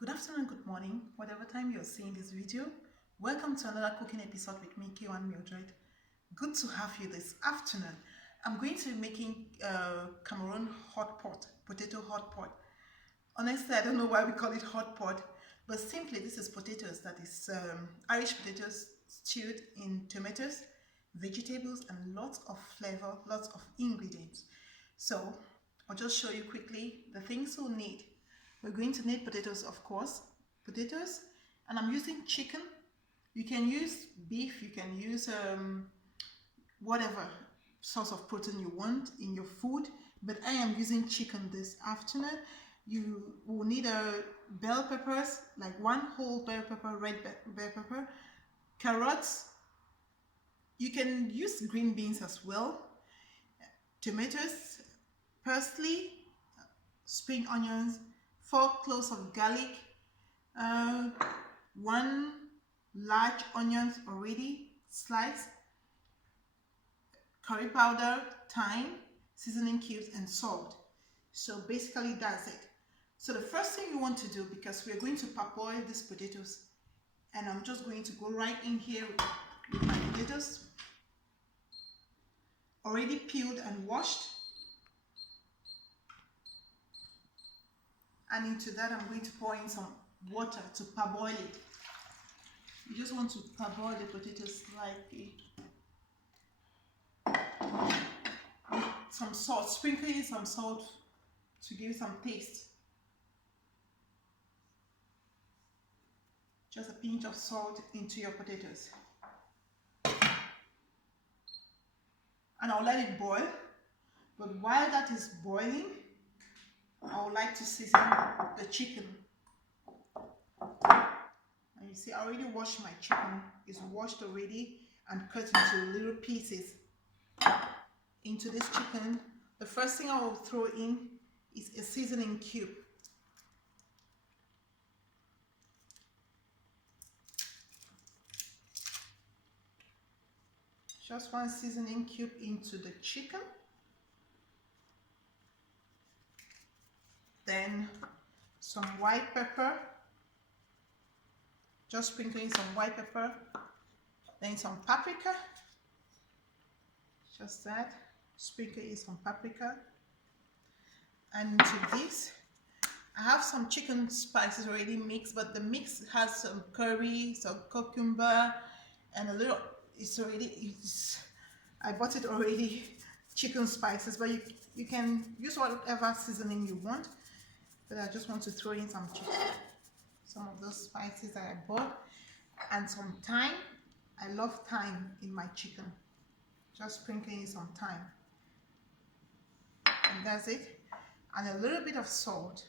Good afternoon, good morning, whatever time you're seeing this video. Welcome to another cooking episode with me, K1 Mildred. Good to have you this afternoon. I'm going to be making Cameroon hot pot, potato hot pot. Honestly, I don't know why we call it hot pot, but simply this is potatoes, that is Irish potatoes stewed in tomatoes, vegetables, and lots of flavor, lots of ingredients. So I'll just show you quickly the things we'll need. We're going to need potatoes, of course, potatoes, and I'm using chicken. You can use beef, you can use whatever source of protein you want in your food, but I am using chicken this afternoon. You will need bell peppers, like one whole bell pepper, red bell pepper, carrots. You can use green beans as well, tomatoes, parsley, spring onions, 4 cloves of garlic, 1 large onions already sliced, curry powder, thyme, seasoning cubes, and salt. So basically that's it. So the first thing you want to do, because we're going to parboil these potatoes, and I'm just going to go right in here with my potatoes, already peeled and washed. And into that I'm going to pour in some water to parboil it. You just want to parboil the potatoes slightly. With some salt, sprinkle in some salt to give some taste. Just a pinch of salt into your potatoes. And I'll let it boil. But while that is boiling, I would like to season the chicken. And you see, I already washed my chicken. It's washed already and cut into little pieces. Into this chicken, the first thing I will throw in is a seasoning cube. Just 1 seasoning cube into the chicken. Then some white pepper, just sprinkling some white pepper, then some paprika, just that, sprinkle in some paprika. And into this, I have some chicken spices already mixed, but the mix has some curry, some cucumber, and a little, I bought it already, chicken spices, but you can use whatever seasoning you want. But I just want to throw in some of those spices that I bought, and some thyme. I love thyme in my chicken. Just sprinkling in some thyme, and that's it. And a little bit of salt.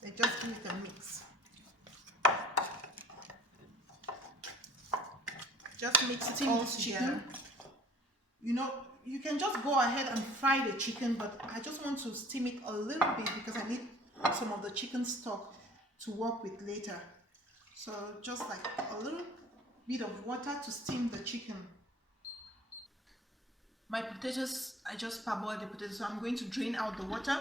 They just give it a mix. Just mix it all together. You know, you can just go ahead and fry the chicken, but I just want to steam it a little bit because I need some of the chicken stock to work with later. So just like a little bit of water to steam the chicken. My potatoes, I just parboiled the potatoes, so I'm going to drain out the water.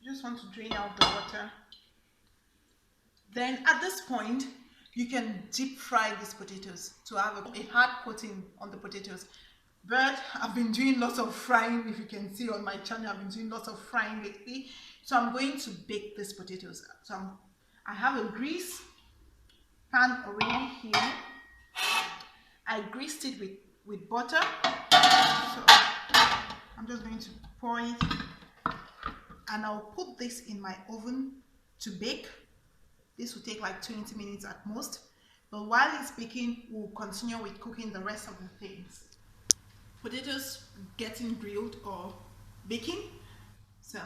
You just want to drain out the water. Then at this point, you can deep fry these potatoes to have a hard coating on the potatoes. But I've been doing lots of frying. If you can see on my channel, I've been doing lots of frying lately. So I'm going to bake these potatoes. So I have a grease pan already here. I greased it with butter. So I'm just going to pour it. And I'll put this in my oven to bake. This will take like 20 minutes at most, but while it's baking, we'll continue with cooking the rest of the things. Potatoes getting grilled or baking. So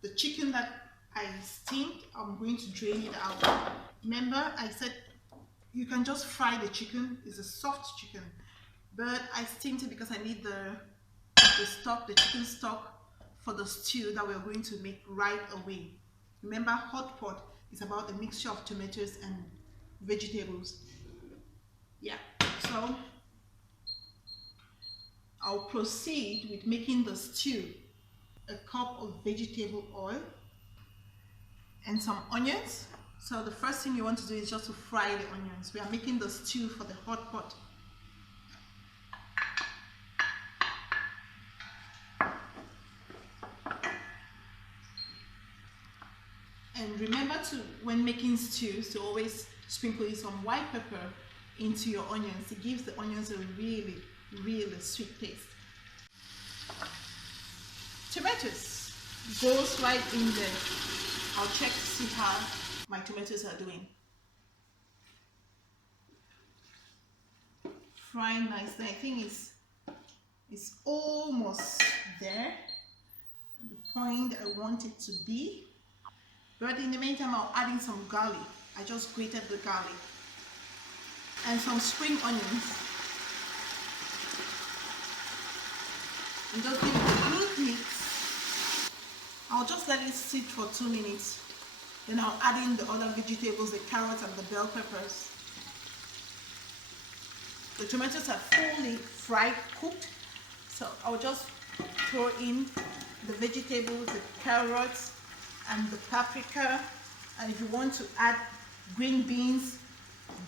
the chicken that I steamed, I'm going to drain it out. Remember, I said you can just fry the chicken. It's a soft chicken, but I steamed it because I need the chicken stock for the stew that we're going to make right away. Remember, hot pot is about a mixture of tomatoes and vegetables. Yeah, so I'll proceed with making the stew. a cup of vegetable oil and some onions. So the first thing you want to do is just to fry the onions. We are making the stew for the hot pot. And remember to, when making stews, to always sprinkle some white pepper into your onions. It gives the onions a really, really sweet taste. Tomatoes goes right in there. I'll check to see how my tomatoes are doing. Frying nicely. I think it's almost there, the point I want it to be. But in the meantime, I'll add in some garlic. I just grated the garlic and some spring onions, and just give it a good mix. I'll just let it sit for 2 minutes. Then I'll add in the other vegetables, the carrots and the bell peppers. The tomatoes are fully fried, cooked, so I'll just throw in the vegetables, the carrots and the paprika. And if you want to add green beans,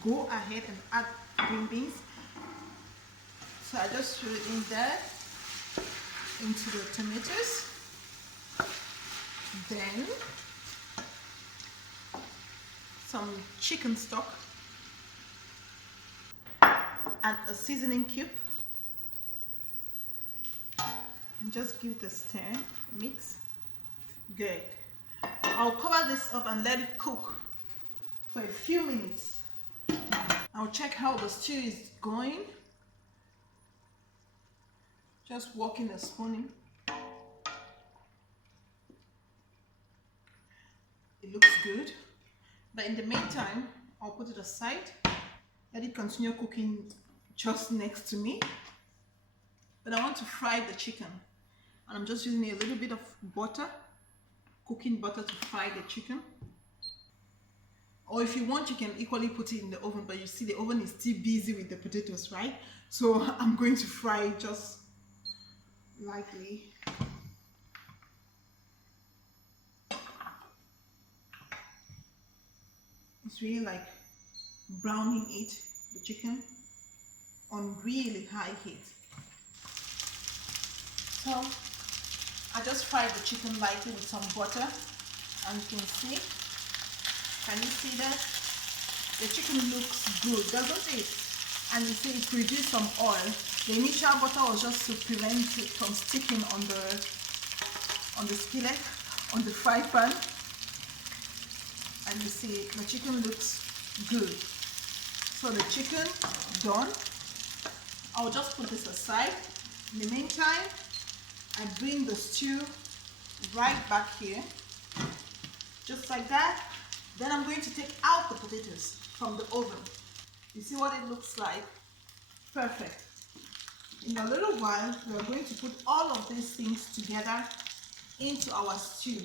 go ahead and add green beans. So I just threw it in there into the tomatoes. Then some chicken stock and a seasoning cube, and just give it a stir, mix. Good. I'll cover this up and let it cook for a few minutes. I'll check how the stew is going. Just working the spoon in. It looks good. But in the meantime, I'll put it aside. Let it continue cooking just next to me. But I want to fry the chicken. And I'm just using a little bit of butter, cooking butter, to fry the chicken. Or if you want, you can equally put it in the oven, but you see the oven is still busy with the potatoes, right? So I'm going to fry it just lightly. It's really like browning it, the chicken, on really high heat. So I just fried the chicken lightly with some butter, and you can see. Can you see that? The chicken looks good, doesn't it? And you see it produced some oil. The initial butter was just to prevent it from sticking on the skillet, on the fry pan. And you see the chicken looks good. So the chicken done. I'll just put this aside. In the meantime, I bring the stew right back here, just like that. Then I'm going to take out the potatoes from the oven. You see what it looks like? Perfect. In a little while, we are going to put all of these things together into our stew.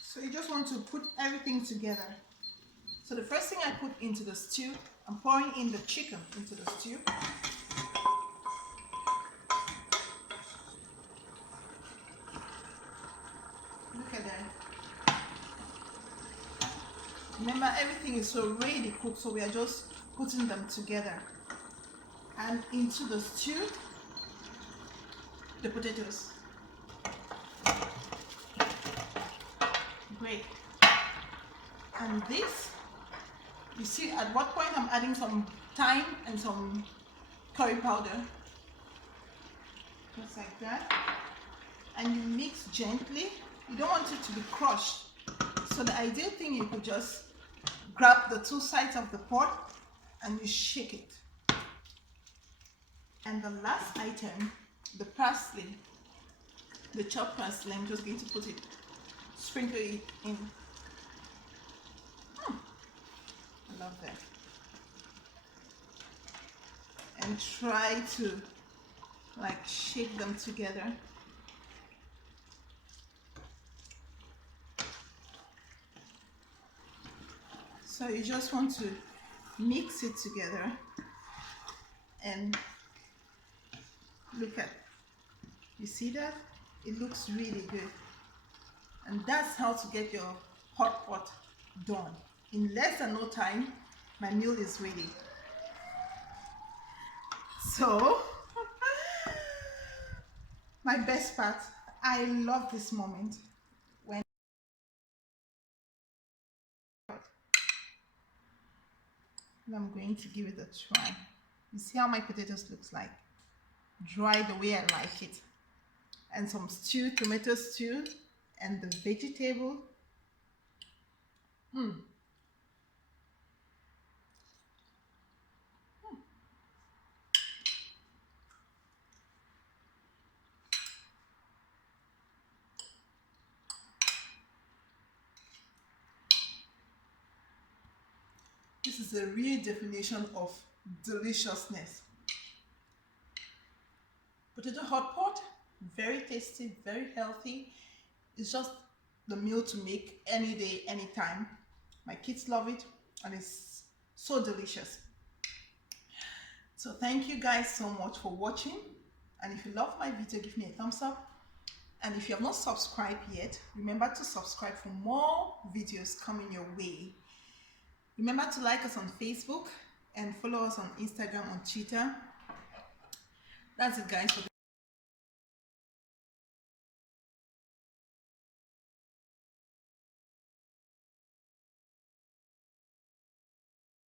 So you just want to put everything together. So the first thing I put into the stew, I'm pouring in the chicken into the stew. Look at that. Remember, everything is already cooked, so we are just putting them together. And into the stew, the potatoes. Great. And this, you see at what point I'm adding some thyme and some curry powder. Just like that. And you mix gently. You don't want it to be crushed. So the ideal thing, you could just grab the two sides of the pot and you shake it. And the last item, the parsley, the chopped parsley, I'm just going to put it, sprinkle it in. I love that. And try to like shake them together. So you just want to mix it together and look at, you see that? It looks really good. And that's how to get your hot pot done. In less than no time, my meal is ready. So, my best part, I love this moment when I'm going to give it a try. You see how my potatoes looks like? Dry the way I like it. And some stew, tomato stew, and the vegetable. This is a real definition of deliciousness. Potato hot pot, very tasty, very healthy. It's just the meal to make any day, anytime. My kids love it and it's so delicious. So thank you guys so much for watching. And if you love my video, give me a thumbs up. And if you have not subscribed yet, remember to subscribe for more videos coming your way. Remember to like us on Facebook and follow us on Instagram, on Twitter. That's it guys.